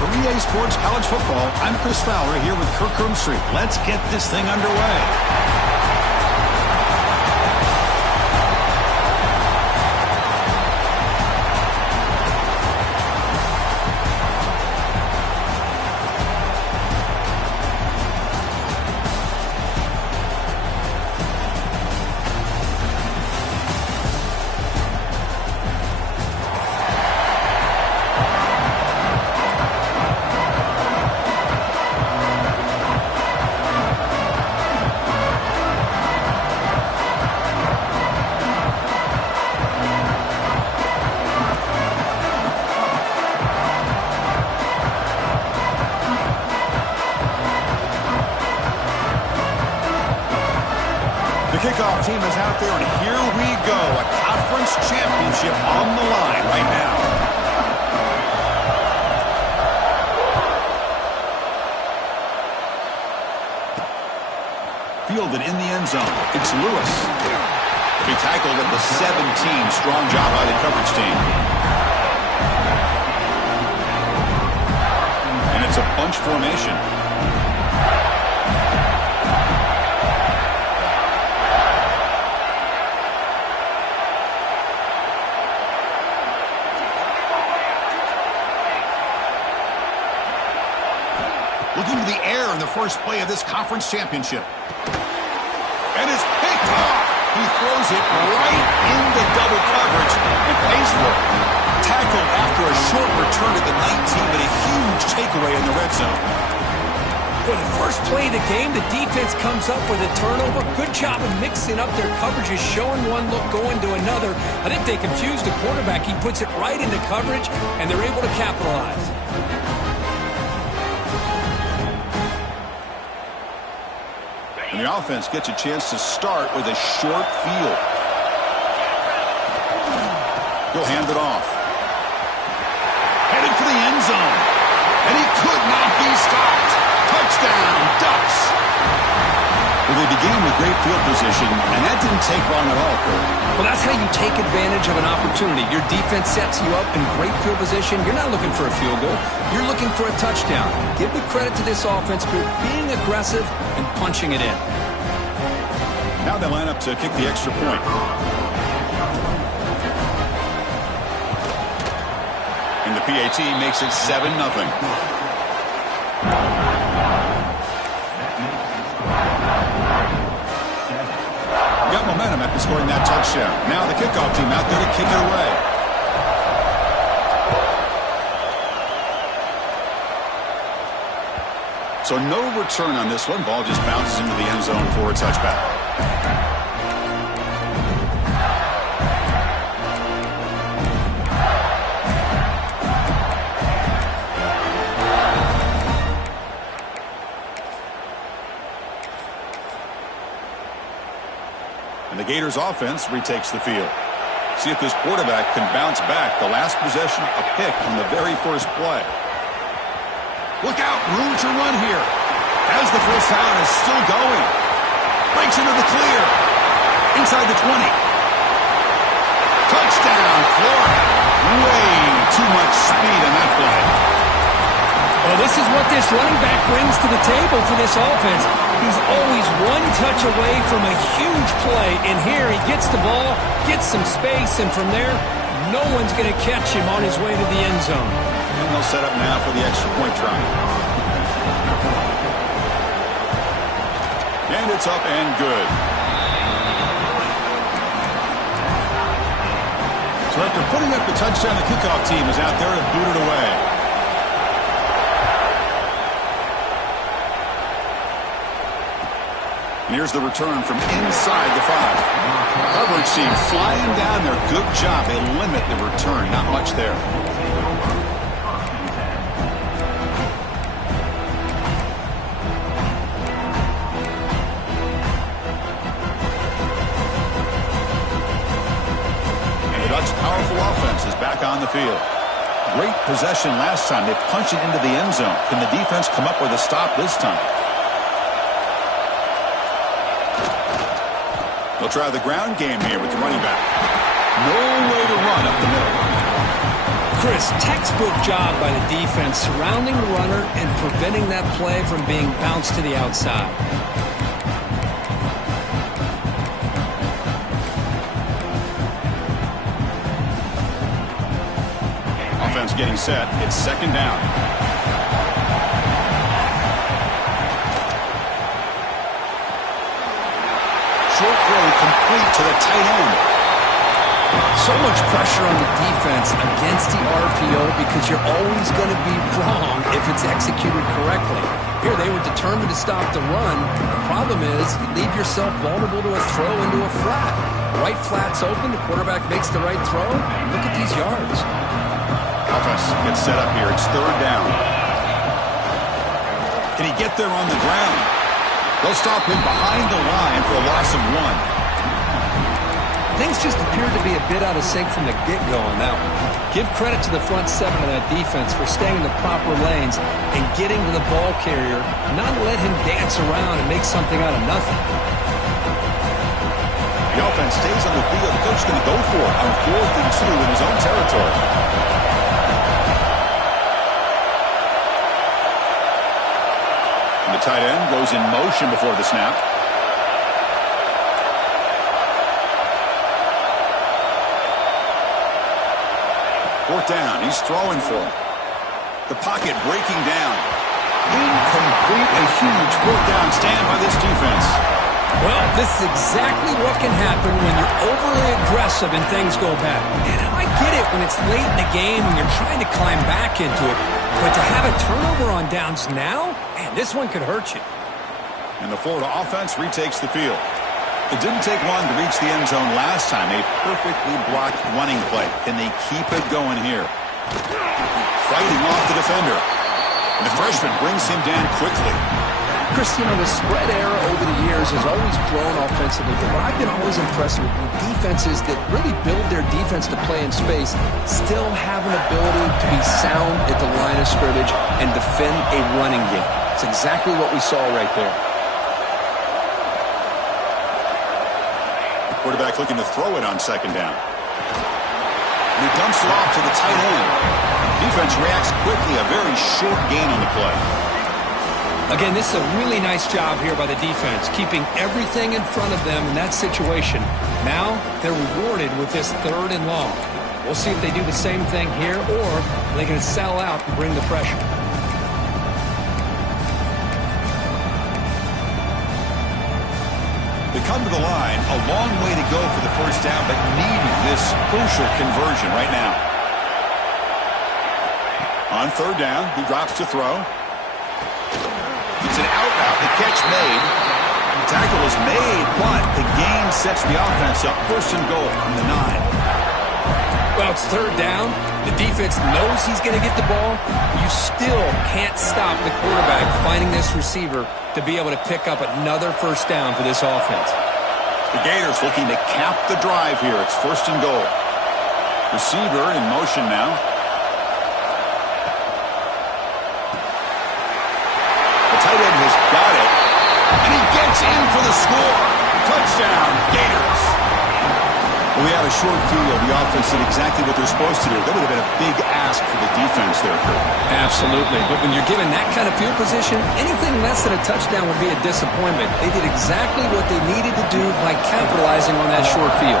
From EA Sports College Football, I'm Chris Fowler here with Kirk Street. Let's get this thing underway. Kickoff team is out there, and here we go. A conference championship on the line right now. Fielded in the end zone. It's Lewis. He tackled at the 17. Strong job by the coverage team. And it's a bunch formation. Looking to the air in the first play of this conference championship. And it's picked off. He throws it right into double coverage and pays for it. Tackled after a short return at the 19, but a huge takeaway in the red zone. For the first play of the game, the defense comes up with a turnover. Good job of mixing up their coverages, showing one look, going to another. I think they confused the quarterback. He puts it right into coverage, and they're able to capitalize. And the offense gets a chance to start with a short field. He'll hand it off. Headed for the end zone. And he could not be stopped. Touchdown, Ducks. Well, they began with great field position, and that didn't take long at all, Kurt. Well, that's how you take advantage of an opportunity. Your defense sets you up in great field position. You're not looking for a field goal. You're looking for a touchdown. Give the credit to this offense for being aggressive and punching it in. Now they line up to kick the extra point. And the PAT makes it 7-0. Got momentum after scoring that touchdown. Now the kickoff team out there to kick it away. So no return on this one. Ball just bounces into the end zone for a touchback. And the Gators offense retakes the field. See if this quarterback can bounce back. The last possession, a pick on the very first play. Look out, room to run here. As the first down is still going. Breaks into the clear. Inside the 20. Touchdown, Florida. Way too much speed in that play. Well, this is what this running back brings to the table for this offense. He's always one touch away from a huge play, and here he gets the ball, gets some space, and from there, no one's going to catch him on his way to the end zone. And they'll set up now for the extra point try. And it's up and good. So after putting up the touchdown, the kickoff team is out there to boot it away. And here's the return from inside the 5. Coverage team flying down there. Good job. They limit the return. Not much there. And the Ducks' powerful offense is back on the field. Great possession last time. They punch it into the end zone. Can the defense come up with a stop this time? They'll try the ground game here with the running back. No way to run up the middle. Chris, textbook job by the defense surrounding the runner and preventing that play from being bounced to the outside. Offense getting set. It's second down. Short throw complete to the tight end. So much pressure on the defense against the RPO because you're always going to be wrong if it's executed correctly. Here they were determined to stop the run. The problem is you leave yourself vulnerable to a throw into a flat. Right flat's open, the quarterback makes the right throw. Look at these yards. Offense gets set up here. It's third down. Can he get there on the ground? They'll stop him behind the line for a loss of 1. Things just appeared to be a bit out of sync from the get-go on that one. Give credit to the front seven of that defense for staying in the proper lanes and getting to the ball carrier, not let him dance around and make something out of nothing. The offense stays on the field. The coach is going to go for it on 4th and 2 in his own territory. And the tight end goes in motion before the snap. Fourth down. He's throwing for it. The pocket breaking down. Incomplete. A huge fourth down stand by this defense. Well, this is exactly what can happen when you're overly aggressive and things go bad. And I get it when it's late in the game and you're trying to climb back into it. But to have a turnover on downs now, man, this one could hurt you. And the Florida offense retakes the field. It didn't take long to reach the end zone last time. A perfectly blocked running play. Can they keep it going here? Fighting off the defender. And the freshman brings him down quickly. Chris, you know, the spread era over the years has always grown offensively, but what I've been always impressed with defenses that really build their defense to play in space still have an ability to be sound at the line of scrimmage and defend a running game. It's exactly what we saw right there. Quarterback looking to throw it on second down. And he dumps it off to the tight end. Defense reacts quickly. A very short gain on the play. Again, this is a really nice job here by the defense, keeping everything in front of them in that situation. Now they're rewarded with this third and long. We'll see if they do the same thing here or they can sell out and bring the pressure. They come to the line, a long way to go for the first down, but needing this crucial conversion right now. On third down, he drops to throw. It's an out route. The catch made. The tackle is made, but the gain sets the offense up. First and goal from the 9. Well, it's third down. The defense knows he's going to get the ball. You still can't stop the quarterback finding this receiver to be able to pick up another first down for this offense. The Gators looking to cap the drive here. It's first and goal. Receiver in motion now. The tight end has got it. And he gets in for the score. Touchdown, Gators. Well, we had a short field. The offense did exactly what they're supposed to do. That would have been a big ask for the defense there, Kurt. Absolutely. But when you're given that kind of field position, anything less than a touchdown would be a disappointment. They did exactly what they needed to do by capitalizing on that short field.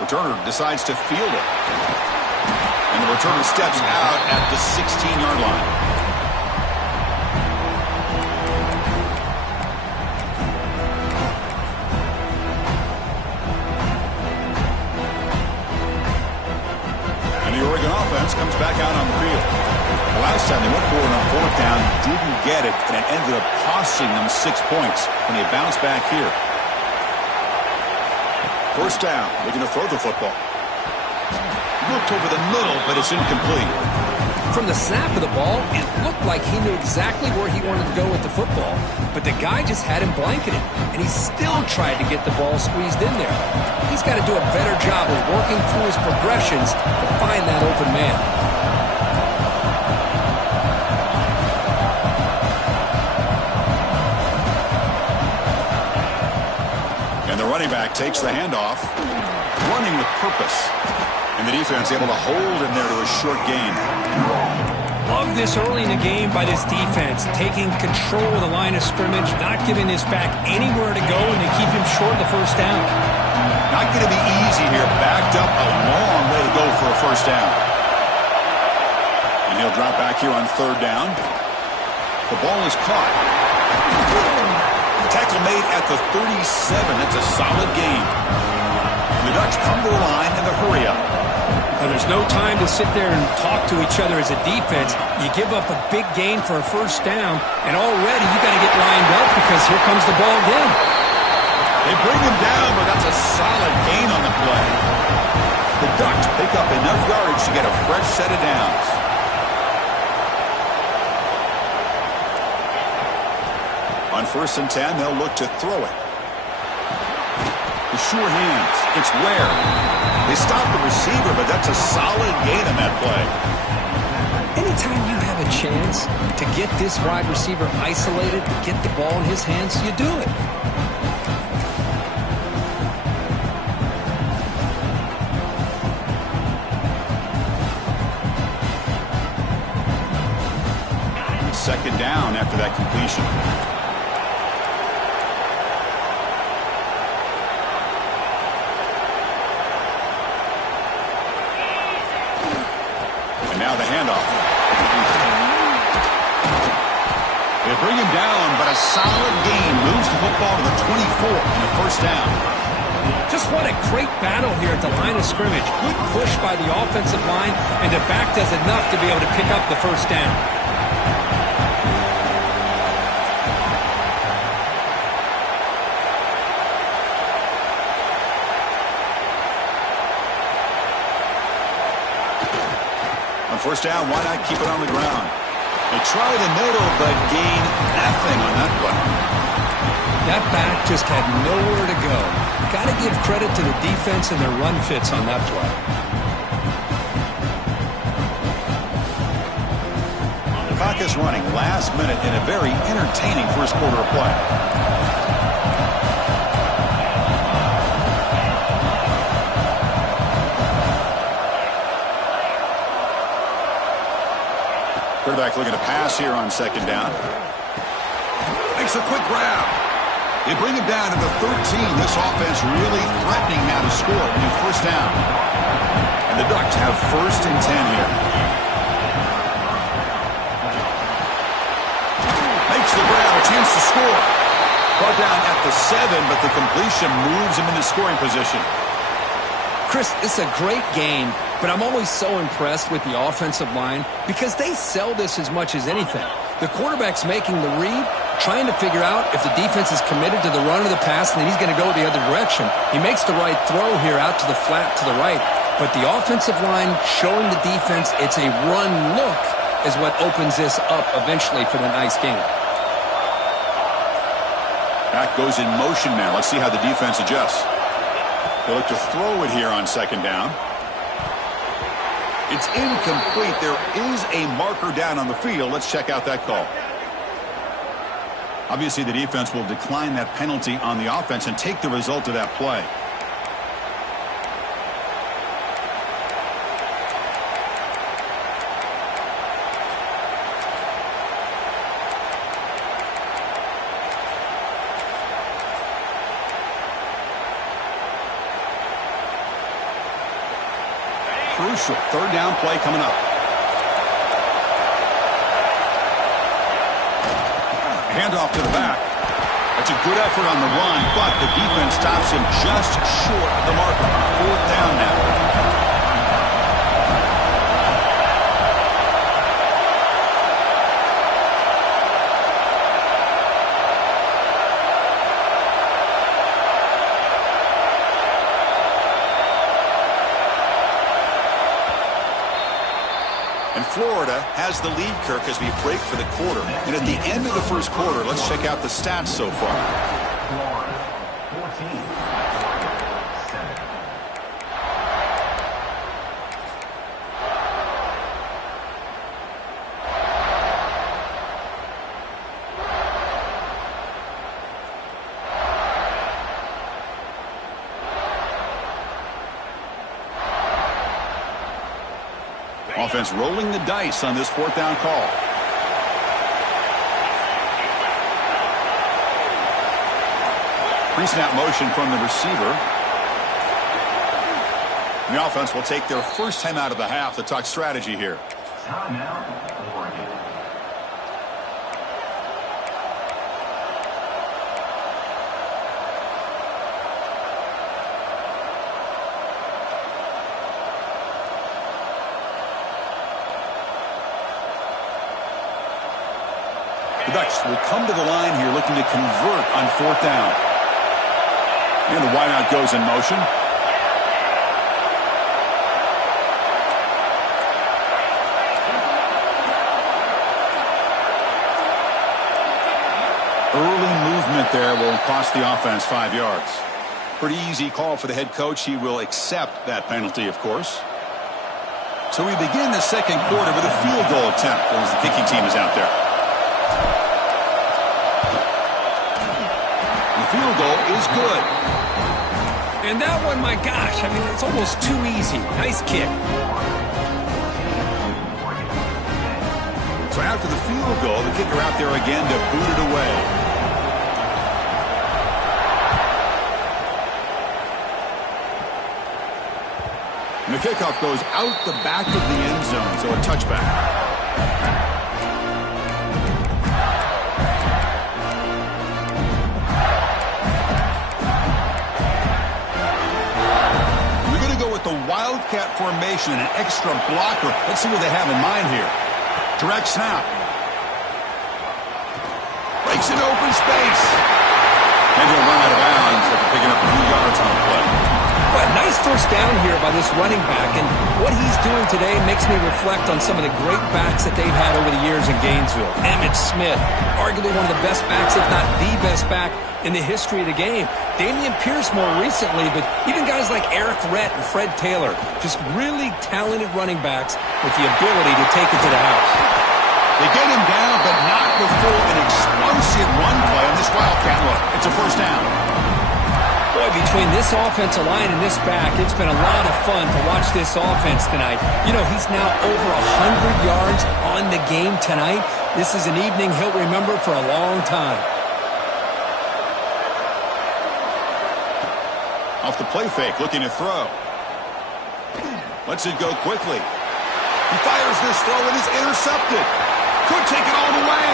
Returner decides to field it. And the returner steps out at the 16-yard line. And the Oregon offense comes back out on the field. The last time they went for it on fourth down, didn't get it, and it ended up costing them 6 points when they bounce back here. First down, looking to throw the football. Looked over the middle, but it's incomplete. From the snap of the ball, it looked like he knew exactly where he wanted to go with the football, but the guy just had him blanketed, and he still tried to get the ball squeezed in there. He's got to do a better job of working through his progressions to find that open man. And the running back takes the handoff. running with purpose. And the defense able to hold him there to a short gain. Love this early in the game by this defense, taking control of the line of scrimmage, not giving this back anywhere to go, and they keep him short of the first down. Not going to be easy here. Backed up, a long way to go for a first down. And he'll drop back here on third down. The ball is caught. Tackle made at the 37. That's a solid gain. The Ducks come to the line in the hurry up. Now, there's no time to sit there and talk to each other as a defense. You give up a big gain for a first down, and already you got to get lined up because here comes the ball again. They bring him down, but that's a solid gain on the play. The Ducks pick up enough yardage to get a fresh set of downs. On 1st and 10, they'll look to throw it. The sure hands. It's Ware. They stop the receiver, but that's a solid gain on that play. Anytime you have a chance to get this wide receiver isolated, to get the ball in his hands, you do it. Second down after that completion. And now the handoff. They bring him down, but a solid gain moves the football to the 24 and a first down. Just what a great battle here at the line of scrimmage. Good push by the offensive line, and the back does enough to be able to pick up the first down. On first down, why not keep it on the ground? They try the middle, but gain nothing on that play. That back just had nowhere to go. Got to give credit to the defense and their run fits on that play. The clock is running last minute in a very entertaining first quarter of play. Quarterback looking to pass here on second down. Makes a quick grab. They bring him down to the 13. This offense really threatening now to score a new first down. And the Ducks have 1st and 10 here. Makes the grab, a chance to score. Brought down at the 7, but the completion moves him into scoring position. Chris, this is a great game, but I'm always so impressed with the offensive line because they sell this as much as anything. The quarterback's making the read, trying to figure out if the defense is committed to the run or the pass, and then he's going to go the other direction. He makes the right throw here out to the flat to the right, but the offensive line showing the defense it's a run look is what opens this up eventually for the nice game. Back goes in motion now. Let's see how the defense adjusts. They look to throw it here on second down. It's incomplete. There is a marker down on the field. Let's check out that call. Obviously, the defense will decline that penalty on the offense and take the result of that play. Crucial third down play coming up. Handoff to the back. That's a good effort on the run, but the defense stops him just short of the marker. 4th down now. And Florida has the lead, Kirk, as we break for the quarter. And at the end of the first quarter, let's check out the stats so far. Offense rolling the dice on this fourth down call. Pre-snap motion from the receiver. The offense will take their first time out of the half to talk strategy here. The Ducks will come to the line here looking to convert on fourth down. And the wideout goes in motion. Early movement there will cost the offense 5 yards. Pretty easy call for the head coach. He will accept that penalty, of course. So we begin the second quarter with a field goal attempt as the kicking team is out there. The field goal is good. And that one, my gosh, I mean, it's almost too easy. Nice kick. So after the field goal, the kicker out there again to boot it away. And the kickoff goes out the back of the end zone, so a touchback. We're going to go with the Wildcat formation and an extra blocker. Let's see what they have in mind here. Direct snap. Breaks an open space. And he'll run out of bounds after picking up a few yards on the play. Well, nice first down here by this running back, and what he's doing today makes me reflect on some of the great backs that they've had over the years in Gainesville. Emmitt Smith, arguably one of the best backs, if not the best back in the history of the game. Damian Pierce more recently, but even guys like Eric Rhett and Fred Taylor, just really talented running backs with the ability to take it to the house. They get him down, but not before an explosive run play on this Wildcat look. It's a first down. Boy, between this offensive line and this back, it's been a lot of fun to watch this offense tonight. You know, he's now over 100 yards on the game tonight. This is an evening he'll remember for a long time. Off the play fake, looking to throw. Lets it go quickly. He fires this throw and is intercepted. Could take it all the way.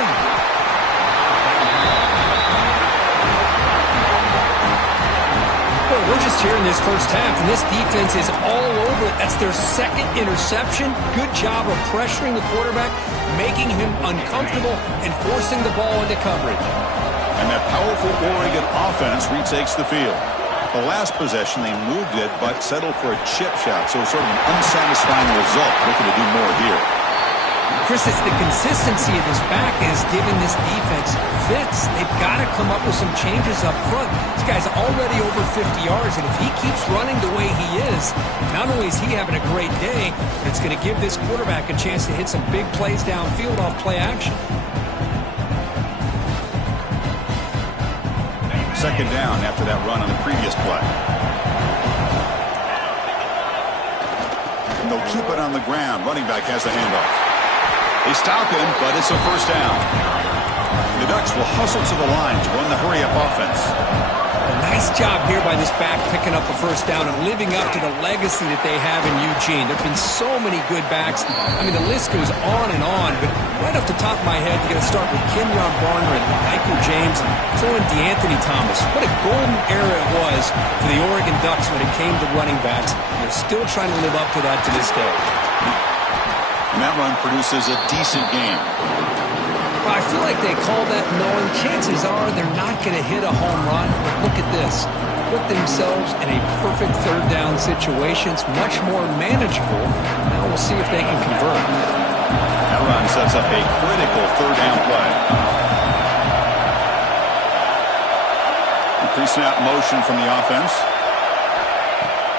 Well, we're just here in this first half, and this defense is all over it. That's their second interception. Good job of pressuring the quarterback, making him uncomfortable, and forcing the ball into coverage. And that powerful Oregon offense retakes the field. The last possession, they moved it, but settled for a chip shot, so sort of an unsatisfying result. Looking to do more here. Chris, it's the consistency of this back is giving this defense fits. They've got to come up with some changes up front. This guy's already over 50 yards, and if he keeps running the way he is, not only is he having a great day, but it's going to give this quarterback a chance to hit some big plays downfield off play action. Second down after that run on the previous play. And they'll keep it on the ground. Running back has the handoff. They stop him, but it's a first down. The Ducks will hustle to the line to run the hurry-up offense. A nice job here by this back picking up a first down and living up to the legacy that they have in Eugene. There have been so many good backs. I mean, the list goes on and on, but right off the top of my head, you got to start with Kenyon Barner and Michael James and throw in DeAnthony Thomas. What a golden era it was for the Oregon Ducks when it came to running backs. They're still trying to live up to that to this day. And that run produces a decent game. Well, I feel like they call that knowing chances are they're not going to hit a home run. But look at this. Put themselves in a perfect third down situation. It's much more manageable. Now we'll see if they can convert. That run sets up a critical third down play. Pre-snap motion from the offense.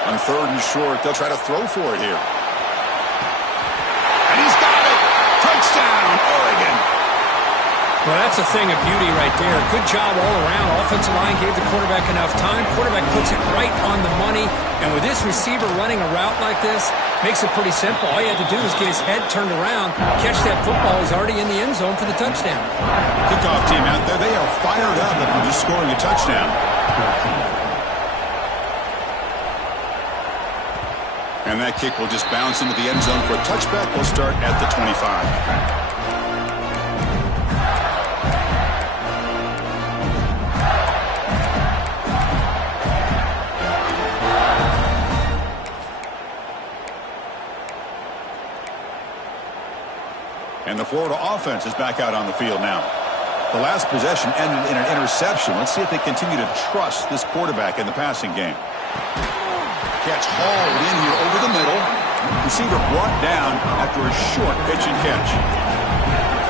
On third and short, they'll try to throw for it here. And he's got it! Touchdown, Oregon! Well, that's a thing of beauty right there. Good job all around. Offensive line gave the quarterback enough time. Quarterback puts it right on the money. And with this receiver running a route like this, makes it pretty simple. All you had to do was get his head turned around, catch that football. He's already in the end zone for the touchdown. Kickoff team out there, they are fired up after just scoring a touchdown. And that kick will just bounce into the end zone for a touchback. We'll start at the 25. And the Florida offense is back out on the field now. The last possession ended in an interception. Let's see if they continue to trust this quarterback in the passing game. Catch hauled in here over the middle. Receiver brought down after a short pitch and catch.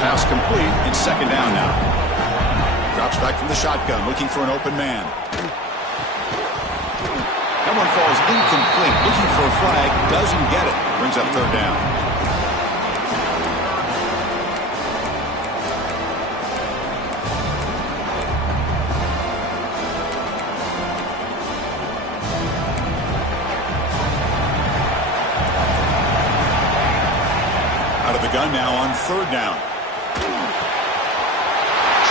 Pass complete and second down now. Drops back from the shotgun, looking for an open man. That one falls incomplete. Looking for a flag, doesn't get it. Brings up third down. Gun now on third down.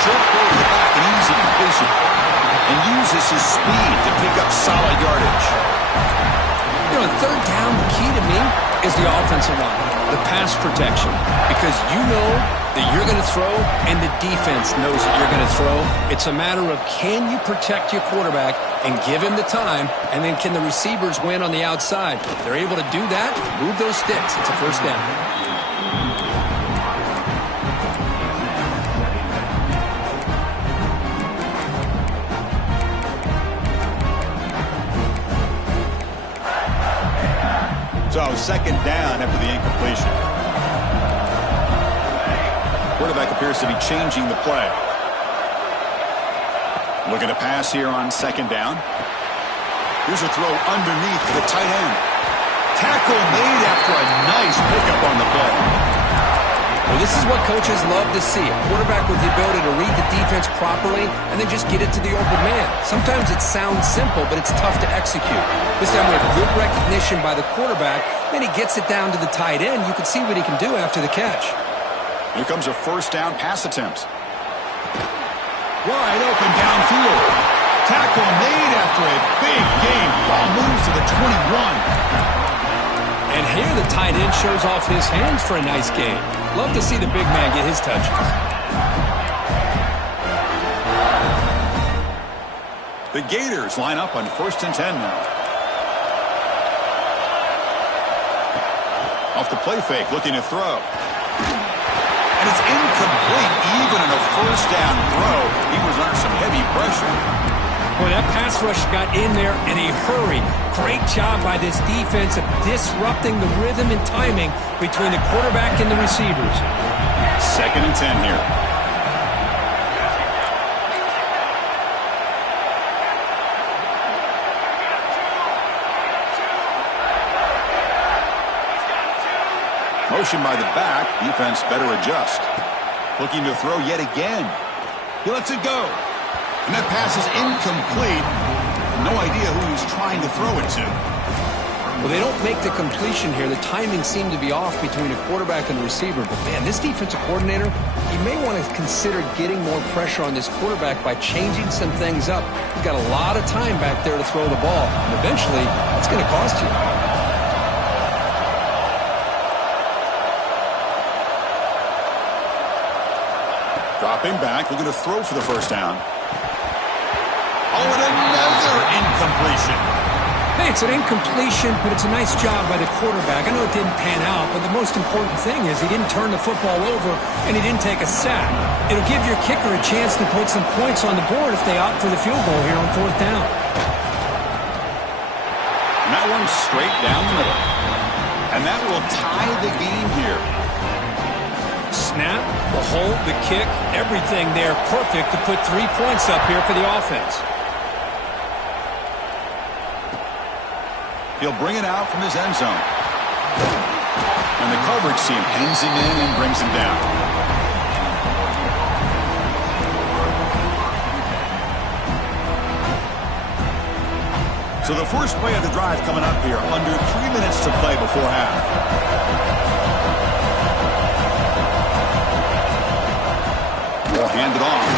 Short throw to the back, an easy completion. And uses his speed to pick up solid yardage. You know, third down, the key to me is the offensive line, the pass protection. Because you know that you're going to throw and the defense knows that you're going to throw. It's a matter of can you protect your quarterback and give him the time, and then can the receivers win on the outside? If they're able to do that, move those sticks. It's a first down. So second down after the incompletion. Quarterback appears to be changing the play. Looking to pass here on second down. Here's a throw underneath to the tight end. Tackle made after a nice pickup on the play. Well, this is what coaches love to see. A quarterback with the ability to read the defense properly and then just get it to the open man. Sometimes it sounds simple, but it's tough to execute. This time we have good recognition by the quarterback. Then he gets it down to the tight end. You can see what he can do after the catch. Here comes a first down pass attempt. Wide open downfield. Tackle made after a big gain. Ball moves to the 21. And here the tight end shows off his hands for a nice game. Love to see the big man get his touches. The Gators line up on 1st and 10 now. Off the play fake, looking to throw. And it's incomplete, even in a first down throw. He was under some heavy pressure. Boy, that pass rush got in there in a hurry. Great job by this defense of disrupting the rhythm and timing between the quarterback and the receivers. 2nd and 10 here. Motion by the back. Defense better adjust. Looking to throw yet again. He lets it go. And that pass is incomplete. No idea who he was trying to throw it to. Well, they don't make the completion here. The timing seemed to be off between a quarterback and a receiver. But, man, this defensive coordinator, he may want to consider getting more pressure on this quarterback by changing some things up. He's got a lot of time back there to throw the ball. And eventually, it's going to cost you. Dropping back, looking to throw for the first down. Oh, and another incompletion. Hey, it's an incompletion, but it's a nice job by the quarterback. I know it didn't pan out, but the most important thing is he didn't turn the football over and he didn't take a sack. It'll give your kicker a chance to put some points on the board if they opt for the field goal here on 4th down. And that one's straight down the middle. And that will tie the game here. Snap, the hold, the kick, everything there perfect to put 3 points up here for the offense. He'll bring it out from his end zone. And the coverage team pins him in and brings him down. So the first play of the drive coming up here, under 3 minutes to play before half. Ball handed off.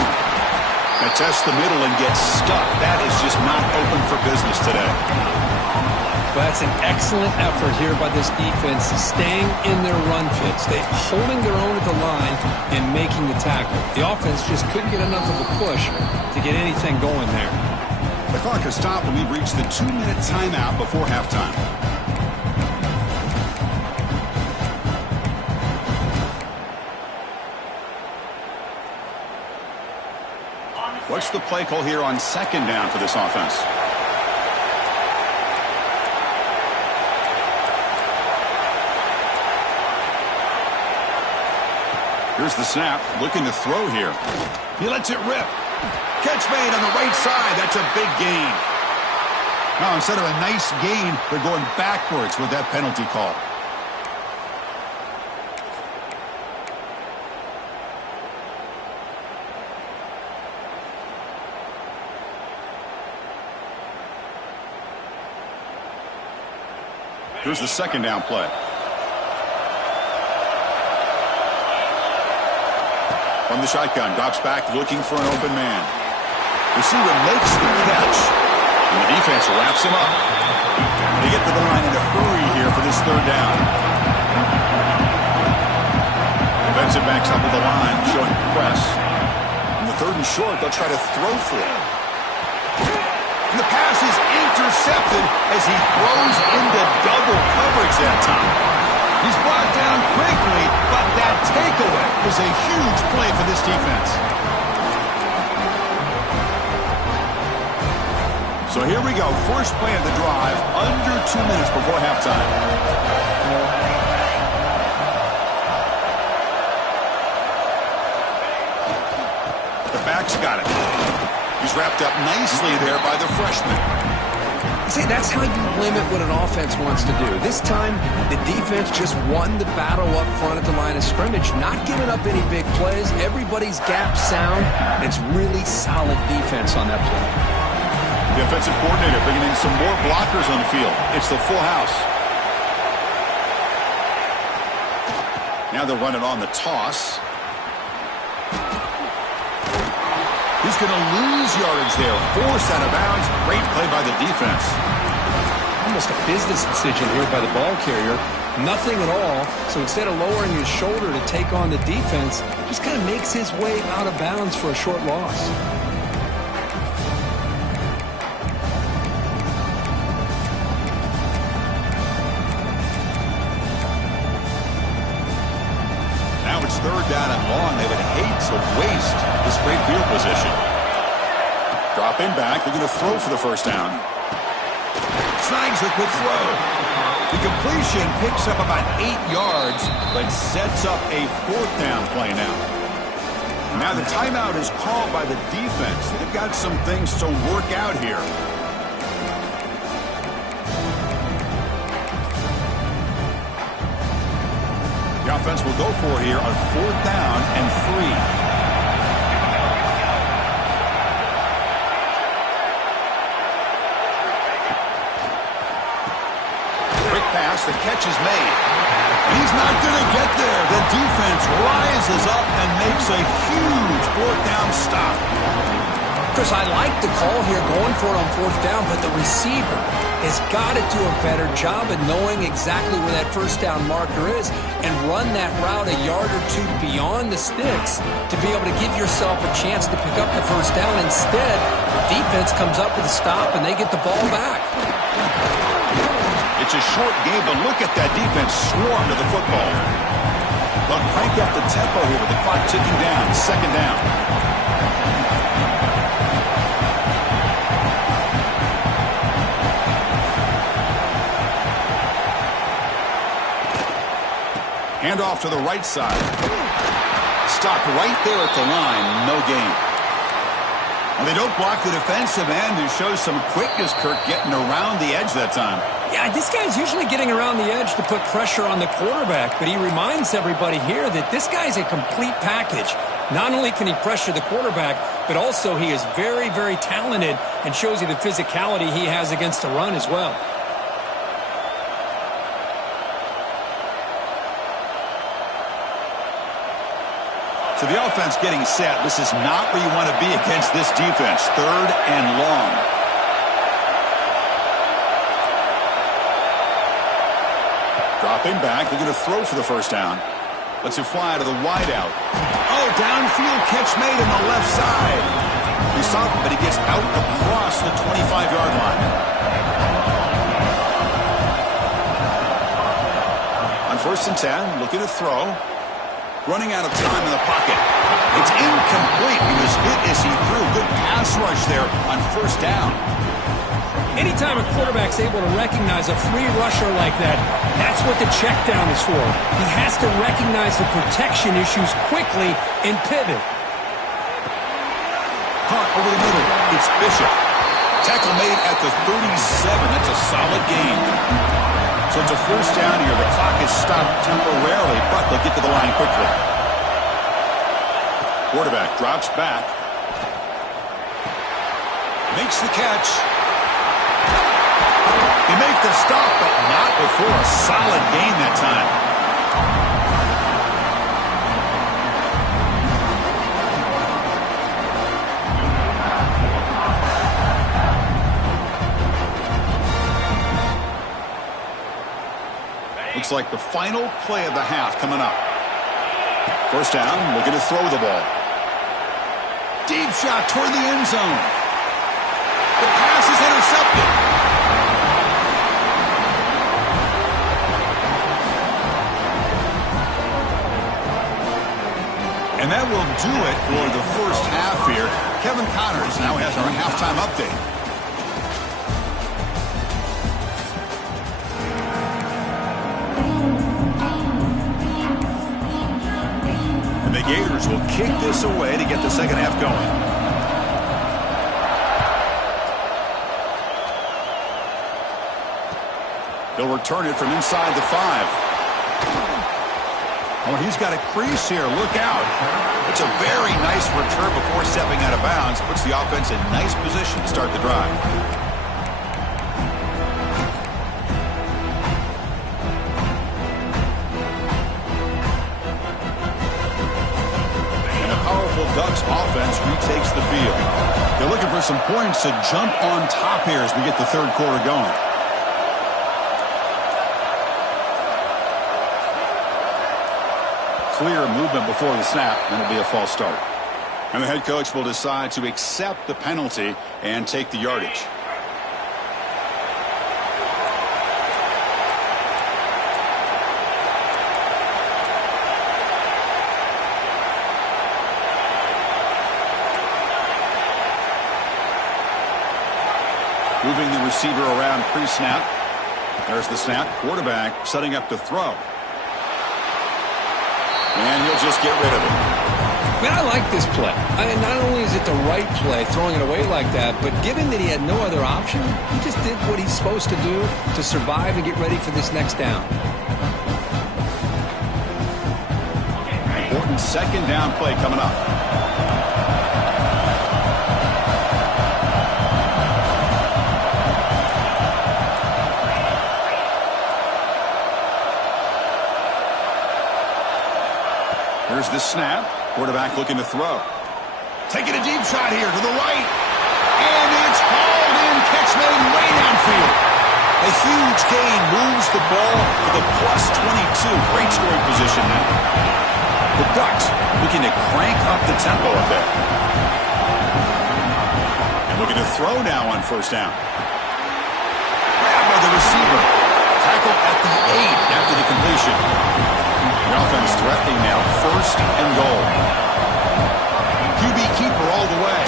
That tests the middle and gets stuck. That is just not open for business today. Well, that's an excellent effort here by this defense, staying in their run fits. They're holding their own at the line and making the tackle. The offense just couldn't get enough of a push to get anything going there. The clock has stopped and we've reached the 2-minute timeout before halftime. What's the play call here on second down for this offense? Here's the snap, looking to throw here. He lets it rip. Catch made on the right side. That's a big gain. Now, instead of a nice gain, they're going backwards with that penalty call. Here's the second down play. From the shotgun, drops back looking for an open man. Receiver makes the catch, and the defense wraps him up. They get to the line in a hurry here for this third down. Defensive backs up with the line, showing press. On the third and short, they'll try to throw for it. And the pass is intercepted as he throws into double coverage that time. He's brought down quickly, but that takeaway is a huge play for this defense. So here we go. First play of the drive, under 2 minutes before halftime. The back's got it. He's wrapped up nicely there by the freshman. See, that's how you limit what an offense wants to do. This time, the defense just won the battle up front at the line of scrimmage, not giving up any big plays. Everybody's gap sound. It's really solid defense on that play. The offensive coordinator bringing in some more blockers on the field. It's the full house. Now they're running on the toss. He's going to lose yardage there. Forced out of bounds. Great play by the defense. Almost a business decision here by the ball carrier. Nothing at all. So instead of lowering his shoulder to take on the defense, just kind of makes his way out of bounds for a short loss. Now it's third down and long. They would hate to waste this great field position. Dropping back. They're going to throw for the first down. Snags a quick throw. The completion picks up about 8 yards, but sets up a fourth down play now. Now the timeout is called by the defense. They've got some things to work out here. The offense will go for here on fourth down and 3. Pass, the catch is made. He's not going to get there. The defense rises up and makes a huge fourth down stop. Chris, I like the call here going for it on fourth down, but the receiver has got to do a better job of knowing exactly where that first down marker is and run that route a yard or two beyond the sticks to be able to give yourself a chance to pick up the first down. Instead, the defense comes up with a stop and they get the ball back. It's a short game, but look at that defense swarm to the football. They'll crank up the tempo here with the clock ticking down. Second down. Handoff to the right side. Stopped right there at the line. No gain. Well, they don't block the defensive end, who shows some quickness, Kirk, getting around the edge that time. Yeah, this guy's usually getting around the edge to put pressure on the quarterback, but he reminds everybody here that this guy's a complete package. Not only can he pressure the quarterback, but also he is very, very talented and shows you the physicality he has against the run as well. So the offense getting set. This is not where you want to be against this defense. 3rd and long. Dropping back. They're going to throw for the first down. Lets it fly to the wideout. Oh, downfield catch made on the left side. He stopped, but he gets out across the 25-yard line. On 1st and 10, looking to throw. Running out of time in the pocket. It's incomplete. He was hit as he threw. Good pass rush there on 1st down. Anytime a quarterback's able to recognize a free rusher like that, that's what the check down is for. He has to recognize the protection issues quickly and pivot. Hunt over the middle. It's Bishop. Tackle made at the 37. That's a solid gain. So it's a 1st down here. The clock is stopped temporarily, but they'll get to the line quickly. Quarterback drops back. Makes the catch. He made the stop, but not before a solid gain that time. Looks like the final play of the half coming up. 1st down, looking to throw the ball. Deep shot toward the end zone. The pass is intercepted. And that will do it for the first half here. Kevin Connors now has our halftime update. The Gators will kick this away to get the second half going. He'll return it from inside the 5. Oh, he's got a crease here. Look out. It's a very nice return before stepping out of bounds. Puts the offense in nice position to start the drive. Ducks offense retakes the field. They're looking for some points to jump on top here as we get the 3rd quarter going. Clear movement before the snap, and it'll be a false start. And the head coach will decide to accept the penalty and take the yardage. Moving the receiver around pre-snap. There's the snap. Quarterback setting up to throw. And he'll just get rid of it. Man, I like this play. I mean, not only is it the right play, throwing it away like that, but given that he had no other option, he just did what he's supposed to do to survive and get ready for this next down. Important 2nd down play coming up. Here's the snap. Quarterback looking to throw. Taking a deep shot here to the right. And it's hauled in. Catch made way downfield. A huge gain moves the ball to the +22. Great scoring position now. The Ducks looking to crank up the tempo a bit. And looking to throw now on 1st down. Grab by the receiver. Tackle at the 8 after the completion. The offense threatening now, 1st and goal. QB keeper all the way.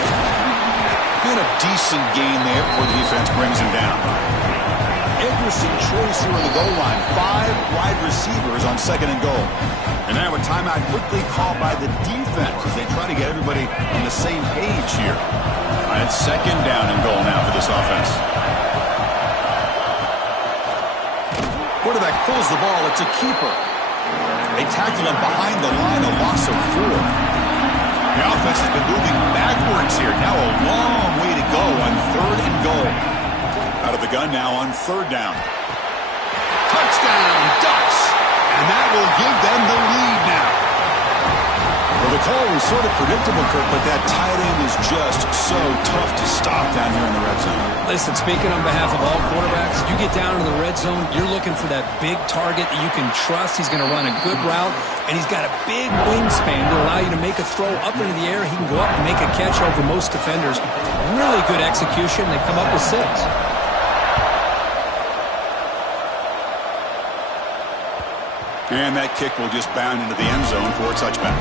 Been a decent gain there before the defense brings him down. Interesting choice here on the goal line. 5 wide receivers on 2nd and goal. And now a timeout quickly called by the defense as they try to get everybody on the same page here. It's 2nd down and goal now for this offense. Quarterback pulls the ball. It's a keeper. They tackle him behind the line, a loss of 4. The offense has been moving backwards here. Now a long way to go on 3rd and goal. Out of the gun now on 3rd down. Touchdown, Ducks! And that will give them the lead now. Well, the call was sort of predictable, Kurt, but that tight end is just so tough to stop down here in the red zone. Listen, speaking on behalf of all quarterbacks, you get down in the red zone, you're looking for that big target that you can trust. He's going to run a good route, and he's got a big wingspan to allow you to make a throw up into the air. He can go up and make a catch over most defenders. Really good execution. They come up with 6. And that kick will just bound into the end zone for a touchback.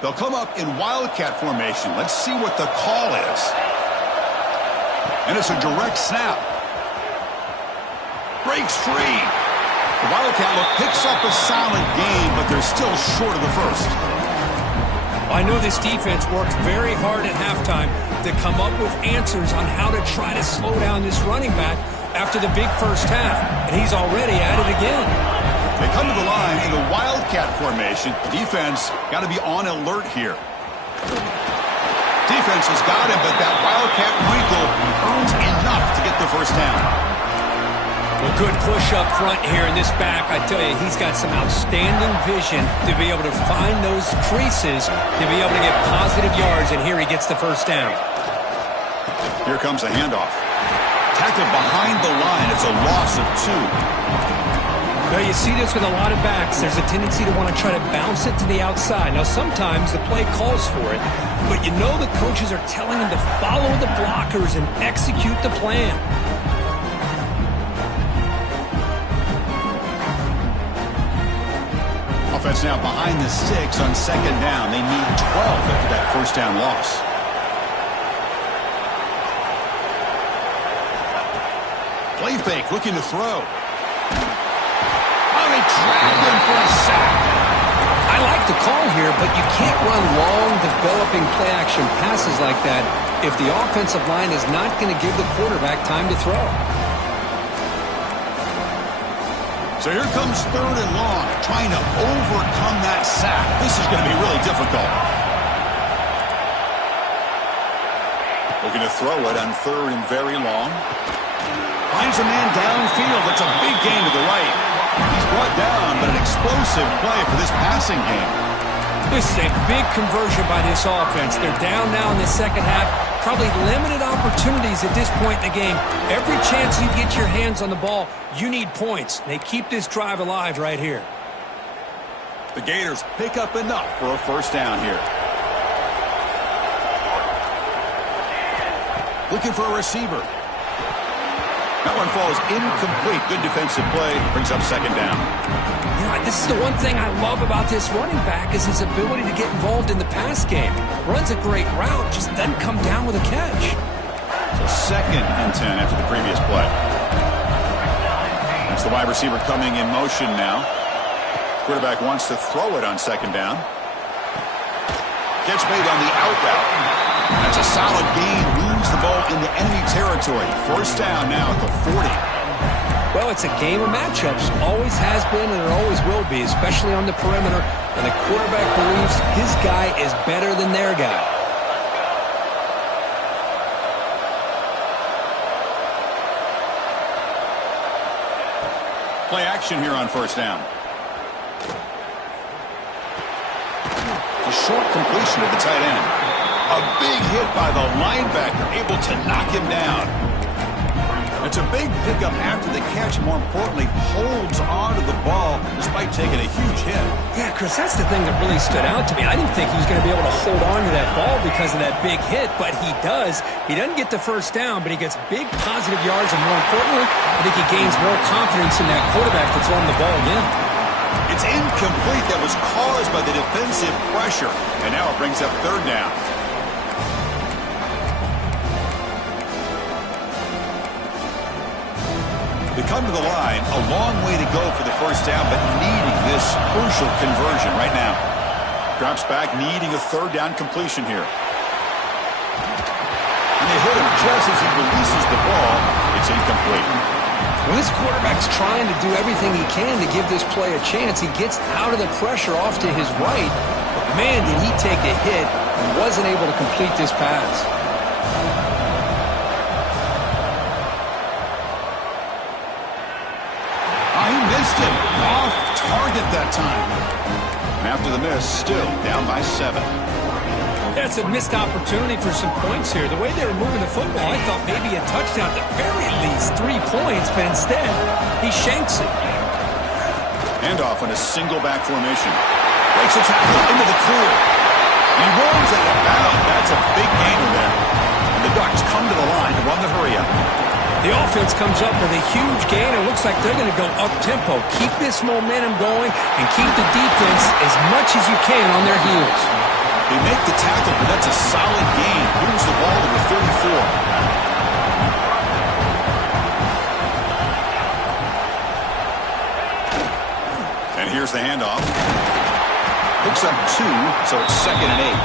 They'll come up in wildcat formation. Let's see what the call is. And it's a direct snap. Breaks free. The wildcat look picks up a solid gain, but they're still short of the first. I know this defense worked very hard at halftime to come up with answers on how to try to slow down this running back after the big first half, and he's already at it again. They come to the line in the wildcat formation. Defense got to be on alert here. Defense has got him, but that wildcat wrinkle earns enough to get the first down. Well, good push up front here in this back. I tell you, he's got some outstanding vision to be able to find those creases, to be able to get positive yards, and here he gets the first down. Here comes a handoff. Tackled behind the line. It's a loss of 2. Now, you see this with a lot of backs. There's a tendency to want to try to bounce it to the outside. Now, sometimes the play calls for it, but you know the coaches are telling him to follow the blockers and execute the plan. Offense now behind the 6 on 2nd down. They need 12 after that first down loss. Play fake, looking to throw. Oh, they dragged him for a sack. I like the call here, but you can't run long, developing play-action passes like that if the offensive line is not going to give the quarterback time to throw. So here comes 3rd and long, trying to overcome that sack. This is going to be really difficult. Looking to throw it on 3rd and very long. Finds a man downfield. That's a big gain to the right. He's brought down, but an explosive play for this passing game. This is a big conversion by this offense. They're down now in the second half. Probably limited opportunities at this point in the game. Every chance you get your hands on the ball, you need points. They keep this drive alive right here. The Gators pick up enough for a first down here. Looking for a receiver. That one falls incomplete. Good defensive play. Brings up 2nd down. You know, this is the one thing I love about this running back is his ability to get involved in the pass game. Runs a great route, just doesn't come down with a catch. So 2nd and 10 after the previous play. That's the wide receiver coming in motion now. Quarterback wants to throw it on 2nd down. Catch made on the out route. That's a solid gain. Moves the ball into enemy territory. First down now at the 40. Well, it's a game of matchups. Always has been and it always will be, especially on the perimeter. And the quarterback believes his guy is better than their guy. Play action here on first down. A short completion to the tight end. A big hit by the linebacker, able to knock him down. It's a big pickup after the catch. More importantly, holds on to the ball despite taking a huge hit. Yeah, Chris, that's the thing that really stood out to me. I didn't think he was going to be able to hold on to that ball because of that big hit, but he does. He doesn't get the first down, but he gets big positive yards, and more importantly, I think he gains more confidence in that quarterback to throw him the ball again. It's incomplete. That was caused by the defensive pressure, and now it brings up 3rd down. They come to the line, a long way to go for the first down, but needing this crucial conversion right now. Drops back, needing a third down completion here. And they hit him just as he releases the ball. It's incomplete. Well, this quarterback's trying to do everything he can to give this play a chance. He gets out of the pressure off to his right. But man, did he take a hit and wasn't able to complete this pass. He missed it. Off target that time. And after the miss, still down by 7. That's a missed opportunity for some points here. The way they were moving the football, I thought maybe a touchdown, at the very least 3 points, but instead, he shanks it. Handoff on a single back formation. Breaks a tackle into the clear. He rolls out of bounds. That's a big gain there. And the Ducks come to the line to run the hurry up. The offense comes up with a huge gain. It looks like they're going to go up-tempo. Keep this momentum going and keep the defense as much as you can on their heels. They make the tackle, but that's a solid gain. Moves the ball to the 34. And here's the handoff. Picks up 2, so it's 2nd and 8.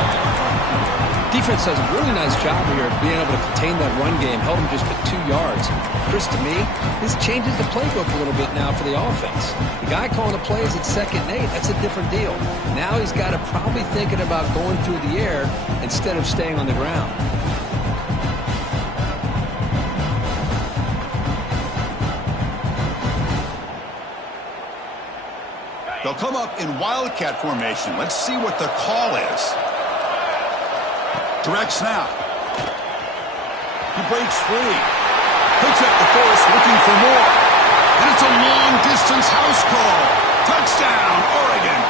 Defense does a really nice job here of being able to contain that run game. Held him just at 2 yards. Chris, to me, this changes the playbook a little bit now for the offense. The guy calling the plays at 2nd and 8, that's a different deal. Now he's got to probably thinking about going through the air instead of staying on the ground. They'll come up in wildcat formation. Let's see what the call is. Direct snap. He breaks free. Picks up the force, looking for more. And it's a long-distance house call. Touchdown, Oregon.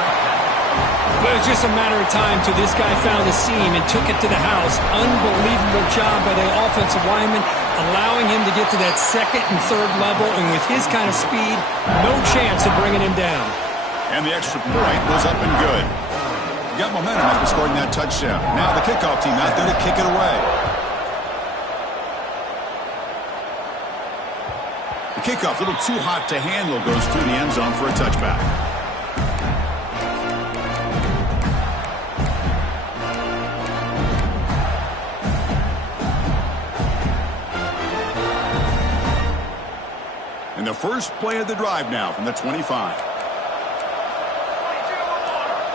Well, it was just a matter of time till this guy found the seam and took it to the house. Unbelievable job by the offensive lineman, allowing him to get to that 2nd and 3rd level. And with his kind of speed, no chance of bringing him down. And the extra point was up and good. You got momentum after scoring that touchdown. Now the kickoff team out there to kick it away. The kickoff, a little too hot to handle, goes through the end zone for a touchback. And the first play of the drive now from the 25.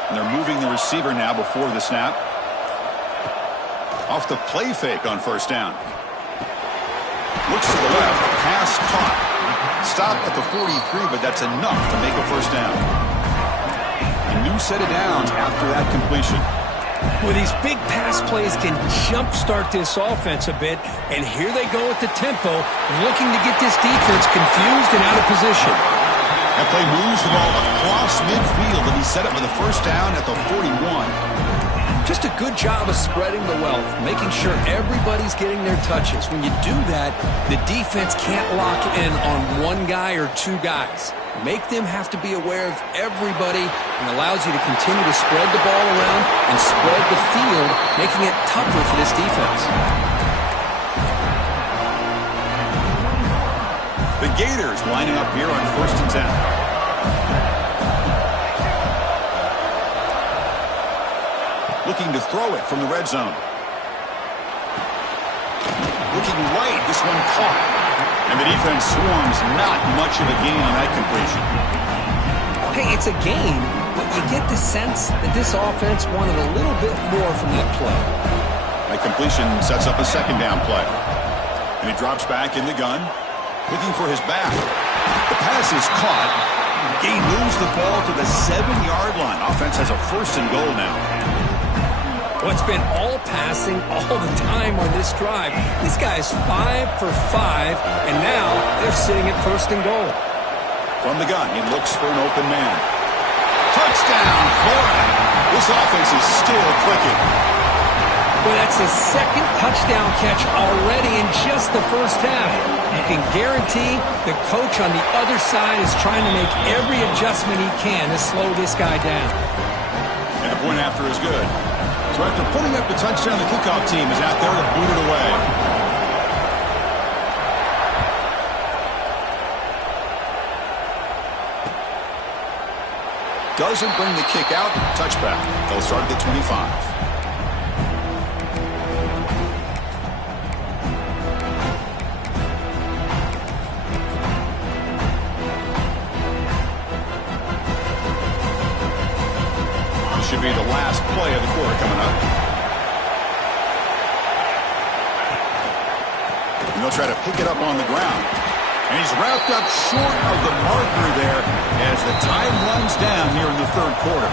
And they're moving the receiver now before the snap. Off the play fake on first down. Looks to the left. Pass caught. Stop at the 43, but that's enough to make a first down. A new set of downs after that completion. Well, these big pass plays can jumpstart this offense a bit, and here they go at the tempo, looking to get this defense confused and out of position. That play moves the ball across midfield, and he set it with a first down at the 41. Just a good job of spreading the wealth, making sure everybody's getting their touches. When you do that, the defense can't lock in on one guy or 2 guys. Make them have to be aware of everybody and allows you to continue to spread the ball around and spread the field, making it tougher for this defense. The Gators lining up here on 1st and 10. Looking to throw it from the red zone. Looking right, this one caught. And the defense swarms, not much of a gain on that completion. Hey, it's a gain, but you get the sense that this offense wanted a little bit more from that play. That completion sets up a 2nd down play. And he drops back in the gun, looking for his back. The pass is caught. He moves the ball to the 7-yard line. Offense has a 1st and goal now. Well, it's been all passing all the time on this drive. This guy's 5 for 5, and now they're sitting at 1st and goal. From the gun, he looks for an open man. Touchdown, Florida. This offense is still clicking. Well, that's his 2nd touchdown catch already in just the first half. You can guarantee the coach on the other side is trying to make every adjustment he can to slow this guy down. And the point after is good. So after putting up the touchdown, the kickoff team is out there to boot it away. doesn't bring the kick out. Touchback. They'll start at the 25. Should be the last play of the quarter coming up. And they'll try to pick it up on the ground. And he's wrapped up short of the marker there as the time runs down here in the third quarter.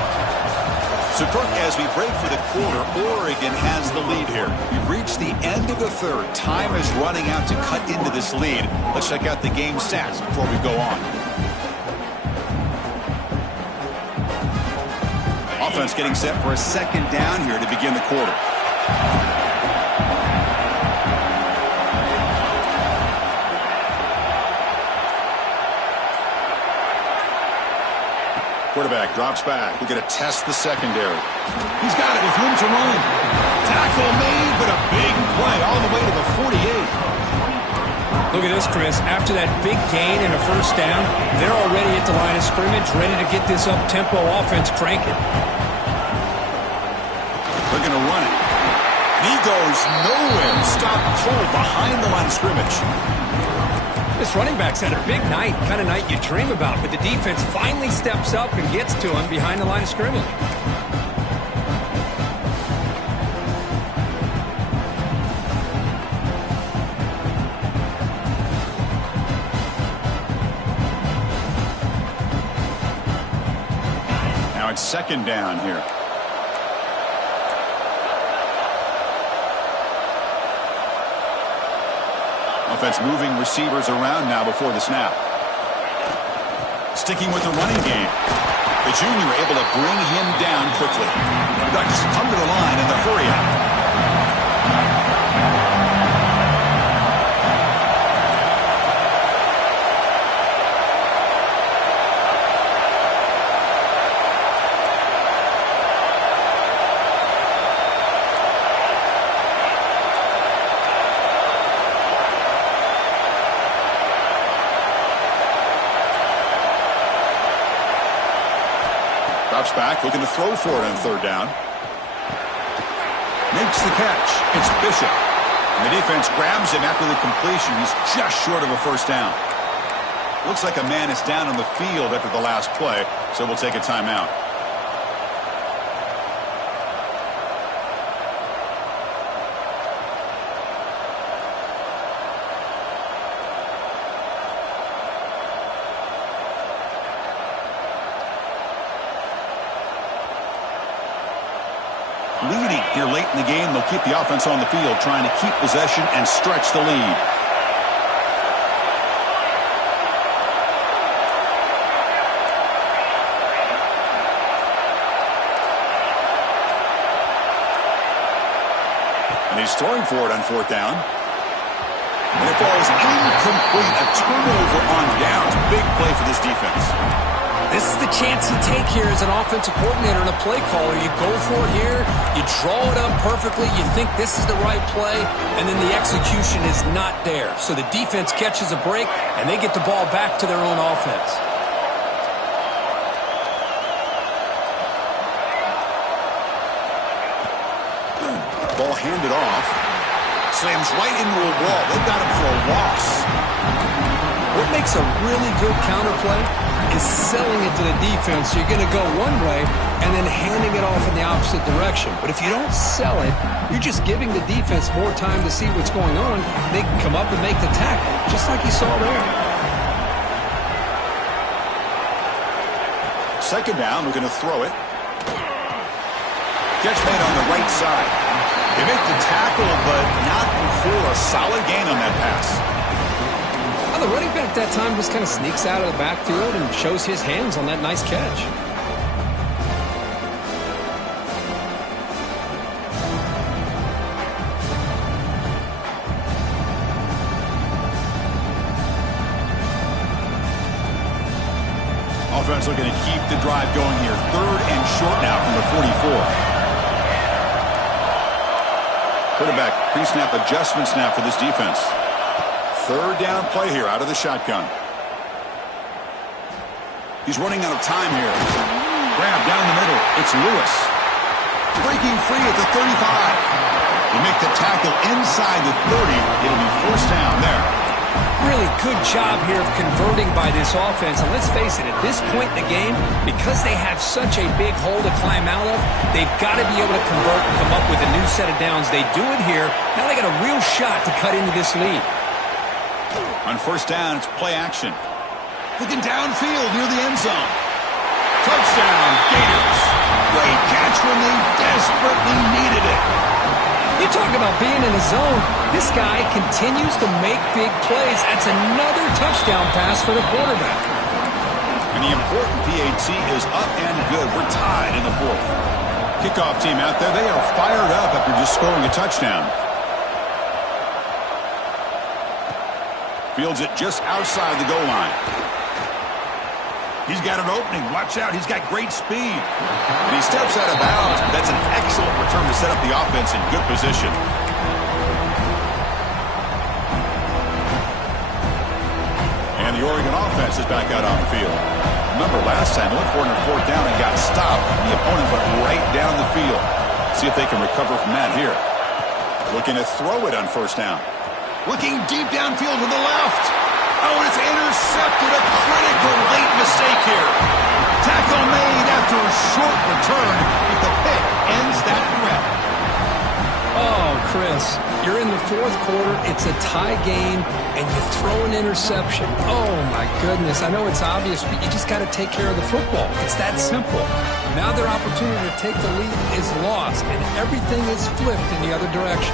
So, Kirk, as we break for the quarter, Oregon has the lead here. We've reached the end of the third. Time is running out to cut into this lead. Let's check out the game stats before we go on. Offense getting set for a second down here to begin the quarter. Quarterback drops back. We're going to test the secondary. He's got it with room to run. Tackle made, but a big play all the way to the 48. Look at this, Chris. After that big gain and a first down, they're already at the line of scrimmage, ready to get this up-tempo offense cranking. They're going to run it. He goes nowhere. Stop cold behind the line of scrimmage. This running back's had a big night, kind of night you dream about, but the defense finally steps up and gets to him behind the line of scrimmage. Now it's second down here. Offense moving receivers around now before the snap. Sticking with the running game. The junior able to bring him down quickly. Ducks come to the line in the hurry up. Drops back, looking to throw for it on third down. Makes the catch. It's Bishop. And the defense grabs him after the completion. He's just short of a first down. Looks like a man is down on the field after the last play, so we'll take a timeout. Leading here late in the game, they'll keep the offense on the field, trying to keep possession and stretch the lead. And he's throwing for it on fourth down. And it falls incomplete. A turnover on downs. Big play for this defense. This is the chance you take here as an offensive coordinator and a play caller. You go for it here, you draw it up perfectly, you think this is the right play, and then the execution is not there. So the defense catches a break, and they get the ball back to their own offense. Ball handed off. Slams right into a wall. They've got him for a loss. What makes a really good counterplay is selling it to the defense. You're going to go one way and then handing it off in the opposite direction. But if you don't sell it, you're just giving the defense more time to see what's going on. They can come up and make the tackle, just like you saw there. Second down, we're going to throw it. Catch made on the right side. They make the tackle, but not before a solid gain on that pass. Well, the running back that time just kind of sneaks out of the backfield and shows his hands on that nice catch. Offense looking to keep the drive going here. Third and short now from the 44. Quarterback pre-snap adjustments now for this defense. Third down play here out of the shotgun. He's running out of time here. grab down the middle. It's Lewis. Breaking free at the 35. They make the tackle inside the 30. It'll be first down there. Really good job here of converting by this offense. And let's face it, at this point in the game, because they have such a big hole to climb out of, they've got to be able to convert and come up with a new set of downs. They do it here. Now they got a real shot to cut into this lead. On first down, it's play action. Looking downfield near the end zone. Touchdown, Gators. Great catch when they desperately needed it. You talk about being in the zone. This guy continues to make big plays. That's another touchdown pass for the quarterback. And the important PAT is up and good. We're tied in the fourth. Kickoff team out there. They are fired up after just scoring a touchdown. Fields it just outside the goal line. He's got an opening. Watch out. He's got great speed. And he steps out of bounds. That's an excellent return to set up the offense in good position. And the Oregon offense is back out on the field. Remember last time, they went for it on fourth down and got stopped. The opponent went right down the field. See if they can recover from that here. Looking to throw it on first down. Looking deep downfield to the left. Oh, and it's intercepted. A critical late mistake here. Tackle made after a short return, but the pick ends that threat. Oh, Chris, you're in the fourth quarter. It's a tie game, and you throw an interception. Oh, my goodness. I know it's obvious, but you just got to take care of the football. It's that simple. Now their opportunity to take the lead is lost, and everything is flipped in the other direction.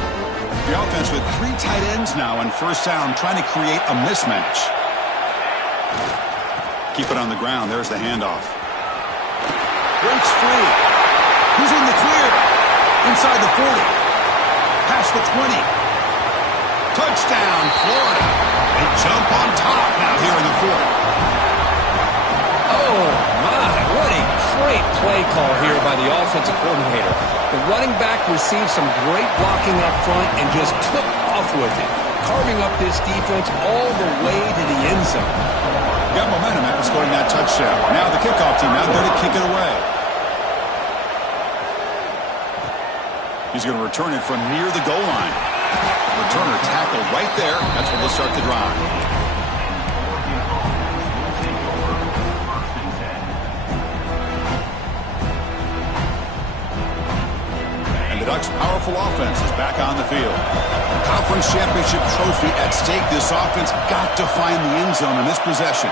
The offense with three tight ends now on first down, trying to create a mismatch. Keep it on the ground. There's the handoff. Breaks free. Who's in the clear? Inside the 40. Past the 20. Touchdown, Florida. They jump on top now here in the fourth. Oh, my. What a great play call here by the offensive coordinator. The running back received some great blocking up front and just took off with it, carving up this defense all the way to the end zone. Got momentum after scoring that touchdown. Now the kickoff team out there to kick it away. He's going to return it from near the goal line. Returner tackled right there. That's where they'll start the drive. The Ducks' powerful offense is back on the field. Conference championship trophy at stake. This offense got to find the end zone in this possession.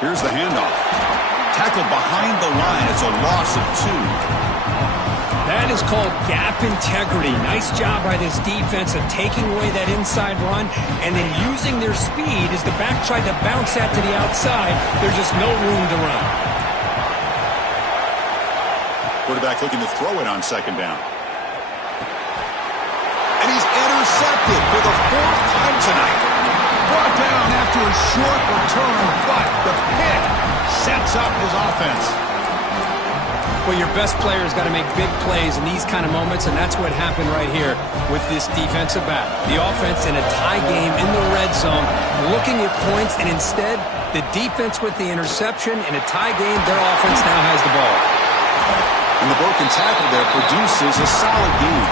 Here's the handoff. Tackled behind the line. It's a loss of 2. That is called gap integrity. Nice job by this defense of taking away that inside run and then using their speed as the back tried to bounce that to the outside. There's just no room to run. Quarterback looking to throw it on second down. And he's intercepted for the 4th time tonight. Brought down after a short return, but the pick sets up his offense. Well, your best player's got to make big plays in these kind of moments, and that's what happened right here with this defensive back. The offense in a tie game in the red zone, looking at points, and instead, the defense with the interception. In a tie game, their offense now has the ball. And the broken tackle there produces a solid game.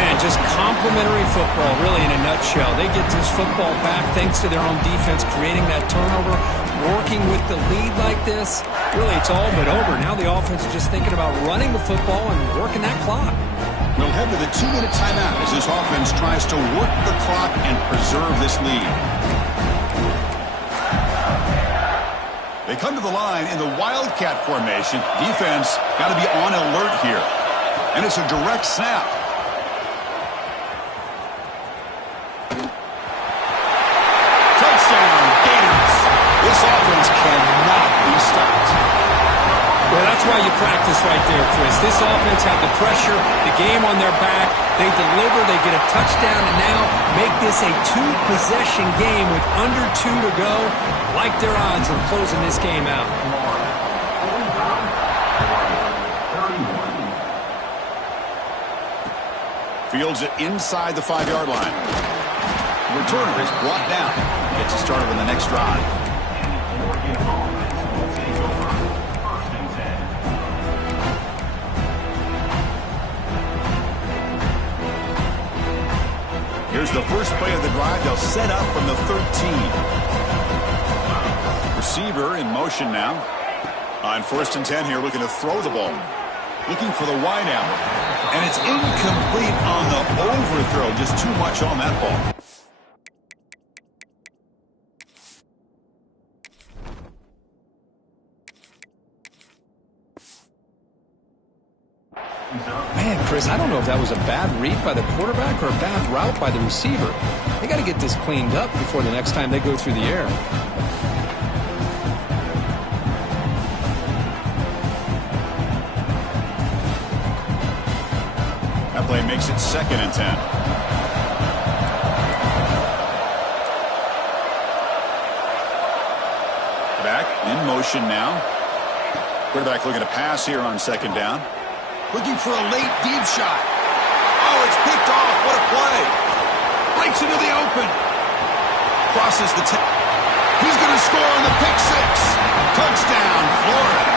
Man, just complimentary football, really, in a nutshell. They get this football back thanks to their own defense, creating that turnover, working with the lead like this. Really, it's all but over. Now the offense is just thinking about running the football and working that clock. We'll head to the 2-minute timeout as this offense tries to work the clock and preserve this lead. They come to the line in the Wildcat formation. Defense got to be on alert here. And it's a direct snap. Touchdown, Gators. This offense cannot be stopped. Well, that's why you practice right there, Chris. This offense had the pressure, the game on their back. They deliver, they get a touchdown, and now make this a 2-possession game with under 2 to go. Like their odds of closing this game out. Fields it inside the 5-yard line. The returner is brought down. Gets us started on the next drive. Here's the first play of the drive. They'll set up from the 13. Receiver in motion now. On 1st and 10 here, looking to throw the ball. Looking for the wide out. And it's incomplete on the overthrow. Just too much on that ball. Man, Chris, I don't know if that was a bad read by the quarterback or a bad route by the receiver. They got to get this cleaned up before the next time they go through the air. That play makes it 2nd and 10. Back in motion now. Quarterback looking to pass here on 2nd down. Looking for a late deep shot. Oh, it's picked off. What a play. Breaks into the open. Crosses the 10. He's going to score on the pick 6. Touchdown, Florida.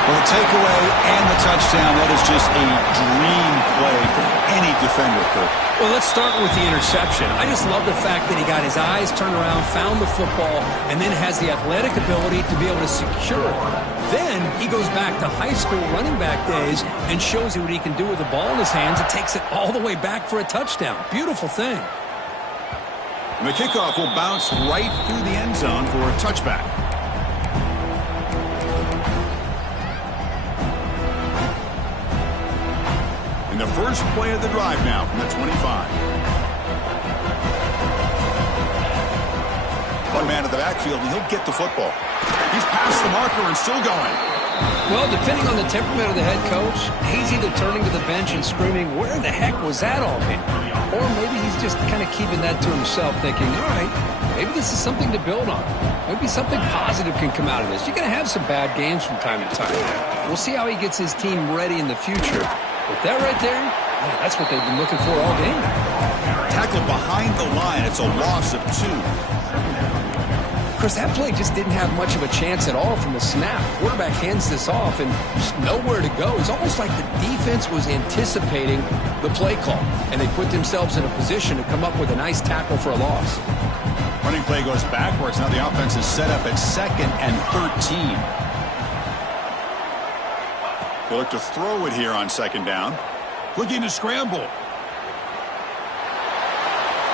Well, the takeaway and the touchdown, that is just a dream play for any defender, Kirk. Well, let's start with the interception. I just love the fact that he got his eyes turned around, found the football, and then has the athletic ability to be able to secure it. Then he goes back to high school running back days and shows you what he can do with the ball in his hands and takes it all the way back for a touchdown. Beautiful thing. And the kickoff will bounce right through the end zone for a touchback. And the first play of the drive now from the 25. One man in the backfield, and he'll get the football. He's past the marker and still going. Well, depending on the temperament of the head coach, he's either turning to the bench and screaming, where the heck was that all been? Or maybe he's just kind of keeping that to himself, thinking, all right, maybe this is something to build on. Maybe something positive can come out of this. You're going to have some bad games from time to time. We'll see how he gets his team ready in the future. But that right there, man, that's what they've been looking for all game. Tackled behind the line. It's a loss of 2. Chris, that play just didn't have much of a chance at all from the snap. Quarterback hands this off and just nowhere to go. It's almost like the defense was anticipating the play call, and they put themselves in a position to come up with a nice tackle for a loss. Running play goes backwards. Now the offense is set up at 2nd and 13. They'll look to throw it here on 2nd down. Looking to scramble.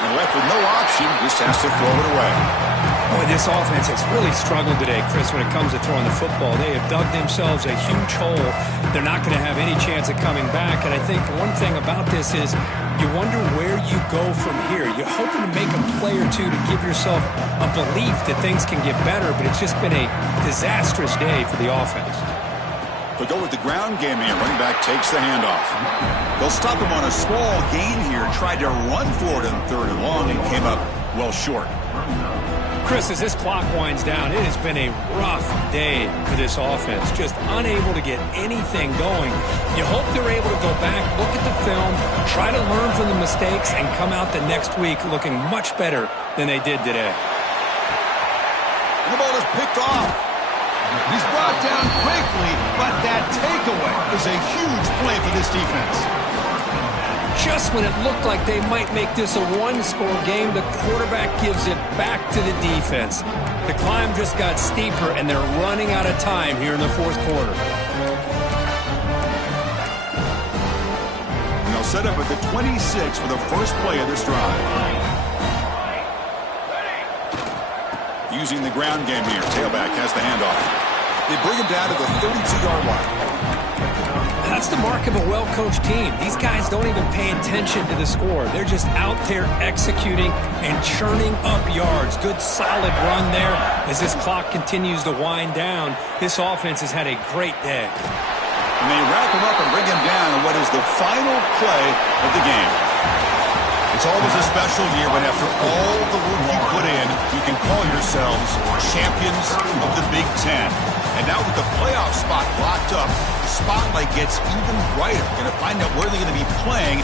And left with no option, just has to throw it away. Boy, this offense has really struggled today, Chris, when it comes to throwing the football. They have dug themselves a huge hole. They're not going to have any chance of coming back. And I think one thing about this is you wonder where you go from here. You're hoping to make a play or two to give yourself a belief that things can get better, but it's just been a disastrous day for the offense. They'll go with the ground game here. Running back takes the handoff. They'll stop him on a small gain here. Tried to run for it in 3rd and long and came up well short. Chris, as this clock winds down, it has been a rough day for this offense. Just unable to get anything going. You hope they're able to go back, look at the film, try to learn from the mistakes, and come out the next week looking much better than they did today. And the ball is picked off. He's brought down quickly, but that takeaway is a huge play for this defense. Just when it looked like they might make this a one-score game, the quarterback gives it back to the defense. The climb just got steeper, and they're running out of time here in the 4th quarter. And they'll set up at the 26 for the first play of this drive. Using the ground game here. Tailback has the handoff. They bring him down to the 32-yard line. That's the mark of a well-coached team. These guys don't even pay attention to the score. They're just out there executing and churning up yards. Good, solid run there. As this clock continues to wind down, this offense has had a great day. And they wrap him up and bring him down in what is the final play of the game. It's always a special year when after all the work you put in, you can call yourselves champions of the Big Ten. And now with the playoff spot locked up, the spotlight gets even brighter. We're going to find out where they're going to be playing